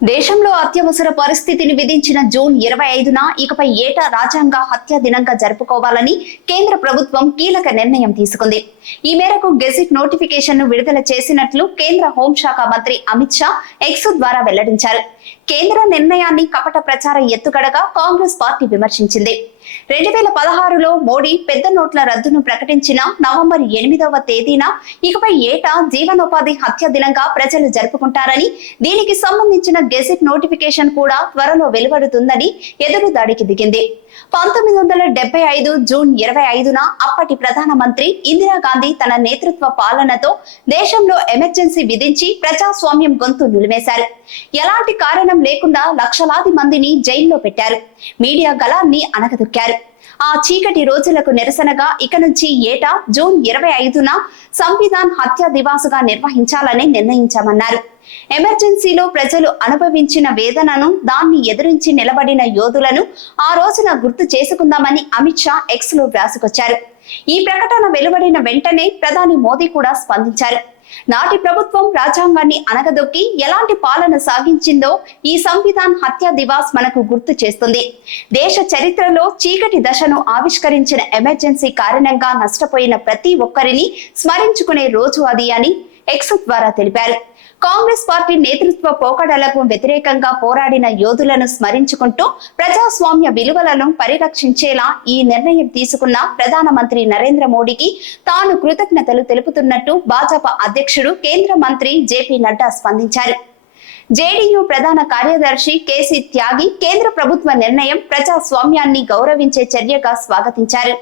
దేశంలో అత్యవసర పరిస్థితిని విధించిన జూన్ ఇరవై ఐదున ఇకపై ఏటా రాజ్యాంగ హత్య దినంగా జరుపుకోవాలని కేంద్ర ప్రభుత్వం కీలక నిర్ణయం తీసుకుంది. ఈ మేరకు గెజిట్ నోటిఫికేషన్ను విడుదల చేసినట్లు కేంద్ర హోంశాఖ మంత్రి అమిత్ షా ఎక్స్ ద్వారా వెల్లడించారు. కేంద్ర నిర్ణయాన్ని కపట ప్రచార ఎత్తుగడగా కాంగ్రెస్ పార్టీ విమర్శించింది. రెండు వేల పదహారులో మోడీ పెద్ద నోట్ల రద్దును ప్రకటించిన నవంబర్ ఎనిమిదవ తేదీన ఇకపై ఏటా జీవనోపాధి హత్య దినంగా ప్రజలు జరుపుకుంటారని దీనికి సంబంధించిన గెజిట్ నోటిఫికేషన్ కూడా త్వరలో వెలువడుతుందని ఎదురు దాడికి దిగింది. పంతొమ్మిది వందల డెబ్బై ఐదు జూన్ ఇరవై ఐదున అప్పటి ప్రధానమంత్రి ఇందిరాగాంధీ తన నేతృత్వ పాలనతో దేశంలో ఎమర్జెన్సీ విధించి ప్రజాస్వామ్యం గొంతు నిలివేశారు ఎలాంటి కారణం లేకుండా లక్షలాది మందిని జైల్లో పెట్టారు. మీడియా గలాన్ని అణగదొక్కారు. ఆ చీకటి రోజులకు నిరసనగా ఇక నుంచి ఏటా జూన్ ఇరవై ఐదున సంవిధాన్ హత్య దివాసుగా నిర్వహించాలని నిర్ణయించామన్నారు. ఎమర్జెన్సీలో ప్రజలు అనుభవించిన వేదనను దాన్ని ఎదిరించి నిలబడిన యోధులను ఆ రోజున గుర్తు చేసుకుందామని అమిత్ షా ఎక్స్లో వ్రాసుకొచ్చారు. ఈ ప్రకటన వెలువడిన వెంటనే ప్రధాని మోదీ కూడా స్పందించారు. నాటి ప్రభుత్వం రాజ్యాంగాన్ని అనగదొక్కి ఎలాంటి పాలన సాగించిందో ఈ సంవిధాన్ హత్య దివాస్ మనకు గుర్తు చేస్తుంది. దేశ చరిత్రలో చీకటి దశను ఆవిష్కరించిన ఎమర్జెన్సీ కారణంగా నష్టపోయిన ప్రతి ఒక్కరిని స్మరించుకునే రోజు అది అని ఎక్స్ ద్వారా తెలిపారు. కాంగ్రెస్ పార్టీ నేతృత్వ పోకడలకు వ్యతిరేకంగా పోరాడిన యోధులను స్మరించుకుంటూ ప్రజాస్వామ్య విలువలను పరిరక్షించేలా ఈ నిర్ణయం తీసుకున్న ప్రధానమంత్రి నరేంద్ర మోడీకి తాను కృతజ్ఞతలు తెలుపుతున్నట్టు భాజపా అధ్యక్షుడు కేంద్ర మంత్రి జేపీ నడ్డా స్పందించారు. జేడీయూ ప్రధాన కార్యదర్శి కేసీ త్యాగి కేంద్ర ప్రభుత్వ నిర్ణయం ప్రజాస్వామ్యాన్ని గౌరవించే చర్యగా స్వాగతించారు.